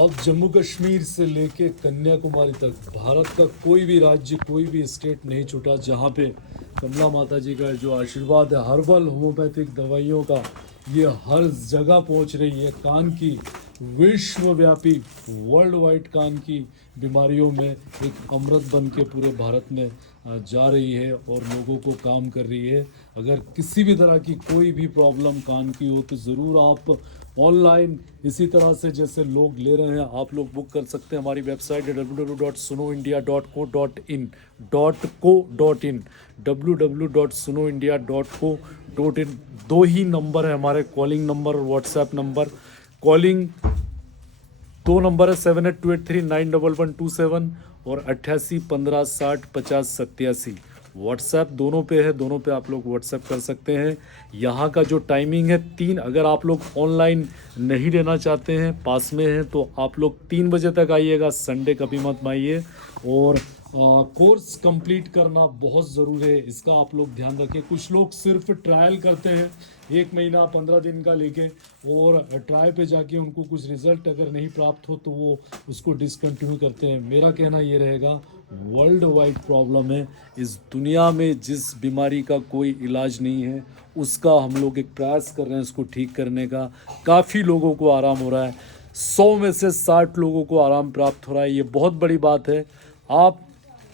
अब जम्मू कश्मीर से लेके कन्याकुमारी तक भारत का कोई भी राज्य, कोई भी स्टेट नहीं छूटा जहाँ पे कमला माता जी का जो आशीर्वाद है, हर्बल होम्योपैथिक दवाइयों का, ये हर जगह पहुँच रही है। कान की विश्वव्यापी, वर्ल्ड वाइड कान की बीमारियों में एक अमृत बन के पूरे भारत में जा रही है और लोगों को काम कर रही है। अगर किसी भी तरह की कोई भी प्रॉब्लम कान की हो तो ज़रूर आप ऑनलाइन इसी तरह से जैसे लोग ले रहे हैं आप लोग बुक कर सकते हैं। हमारी वेबसाइट है www.sunoindia.co.in www.sunoindia.co.in। दो ही नंबर है हमारे, कॉलिंग नंबर और व्हाट्सएप नंबर। कॉलिंग दो नंबर है 7828391127 और 8815605087। व्हाट्सएप दोनों पे है, दोनों पे आप लोग व्हाट्सएप कर सकते हैं। यहाँ का जो टाइमिंग है 3, अगर आप लोग ऑनलाइन नहीं लेना चाहते हैं, पास में हैं, तो आप लोग 3 बजे तक आइएगा, संडे कभी मत आइए। और कोर्स कंप्लीट करना बहुत ज़रूरी है, इसका आप लोग ध्यान रखें। कुछ लोग सिर्फ ट्रायल करते हैं 1 महीना 15 दिन का लेके, और ट्राई पे जाके उनको कुछ रिजल्ट अगर नहीं प्राप्त हो तो वो उसको डिसकंटिन्यू करते हैं। मेरा कहना ये रहेगा, वर्ल्ड वाइड प्रॉब्लम है इस दुनिया में, जिस बीमारी का कोई इलाज नहीं है उसका हम लोग एक प्रयास कर रहे हैं उसको ठीक करने का। काफ़ी लोगों को आराम हो रहा है, 100 में से 60 लोगों को आराम प्राप्त हो रहा है, ये बहुत बड़ी बात है। आप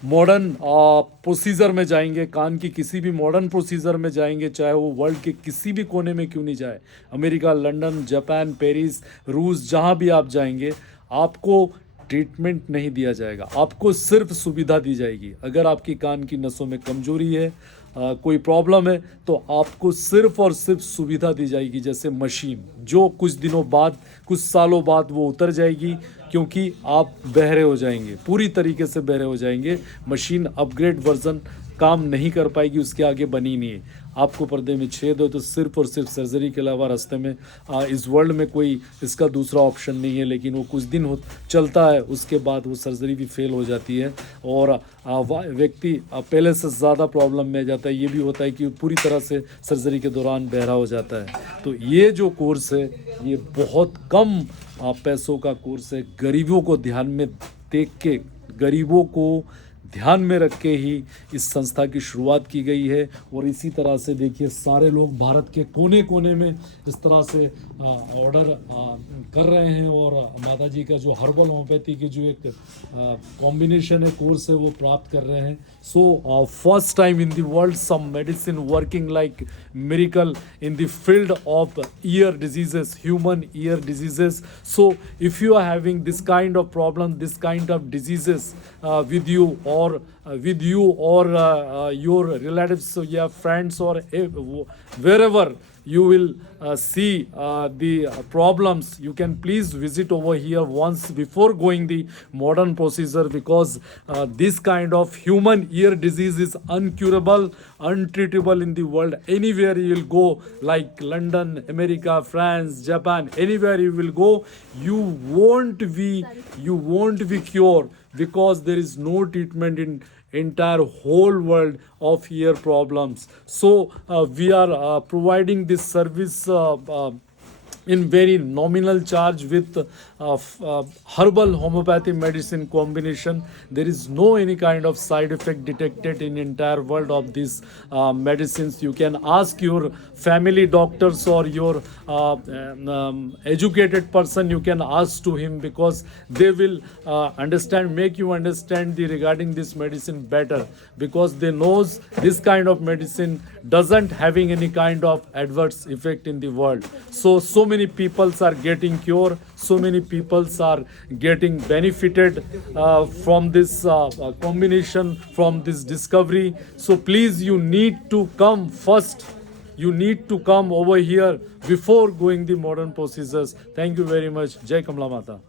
मॉडर्न प्रोसीजर में जाएंगे, कान की किसी भी मॉडर्न प्रोसीजर में जाएंगे, चाहे वो वर्ल्ड के किसी भी कोने में क्यों नहीं जाए, अमेरिका, लंदन, जापान, पेरिस, रूस, जहाँ भी आप जाएंगे, आपको ट्रीटमेंट नहीं दिया जाएगा, आपको सिर्फ सुविधा दी जाएगी। अगर आपकी कान की नसों में कमजोरी है, कोई प्रॉब्लम है, तो आपको सिर्फ और सिर्फ सुविधा दी जाएगी, जैसे मशीन, जो कुछ दिनों बाद, कुछ सालों बाद वो उतर जाएगी, क्योंकि आप बहरे हो जाएंगे, पूरी तरीके से बहरे हो जाएंगे। मशीन अपग्रेड वर्जन काम नहीं कर पाएगी, उसके आगे बनी नहीं है। आपको पर्दे में छेद हो तो सिर्फ और सिर्फ सर्जरी के अलावा रास्ते में इस वर्ल्ड में कोई इसका दूसरा ऑप्शन नहीं है। लेकिन वो कुछ दिन चलता है, उसके बाद वो सर्जरी भी फेल हो जाती है और व्यक्ति पहले से ज़्यादा प्रॉब्लम में जाता है। ये भी होता है कि पूरी तरह से सर्जरी के दौरान बहरा हो जाता है। तो ये जो कोर्स है ये बहुत कम पैसों का कोर्स है। गरीबों को ध्यान में देख के, गरीबों को ध्यान में रख के ही इस संस्था की शुरुआत की गई है। और इसी तरह से देखिए, सारे लोग भारत के कोने कोने में इस तरह से ऑर्डर कर रहे हैं और माता जी का जो हर्बल होम्योपैथी की जो एक कॉम्बिनेशन है, कोर्स है, वो प्राप्त कर रहे हैं। So first time in the world some medicine working like miracle in the field of ear diseases, human ear diseases. So if you are having this kind of problem, this kind of diseases with you or your relatives, so your friends, or wherever you will see the problems, you can please visit over here once before going the modern procedure, because this kind of human ear disease is uncurable, untreatable in the world. Anywhere you will go, like London, America, France, Japan, anywhere you will go, you won't be cured, because there is no treatment in entire whole world of ear problems. So we are providing this service in very nominal charge with herbal homeopathy medicine combination. There is no any kind of side effect detected in entire world of these medicines. You can ask your family doctors or your educated person, you can ask to him, because they will make you understand the regarding this medicine better, because they knows this kind of medicine doesn't having any kind of adverse effect in the world. So many people are getting cure, so many people are getting benefited from this combination, from this discovery. So please, you need to come first, you need to come over here before going the modern procedures. Thank you very much. Jai Kamla Mata.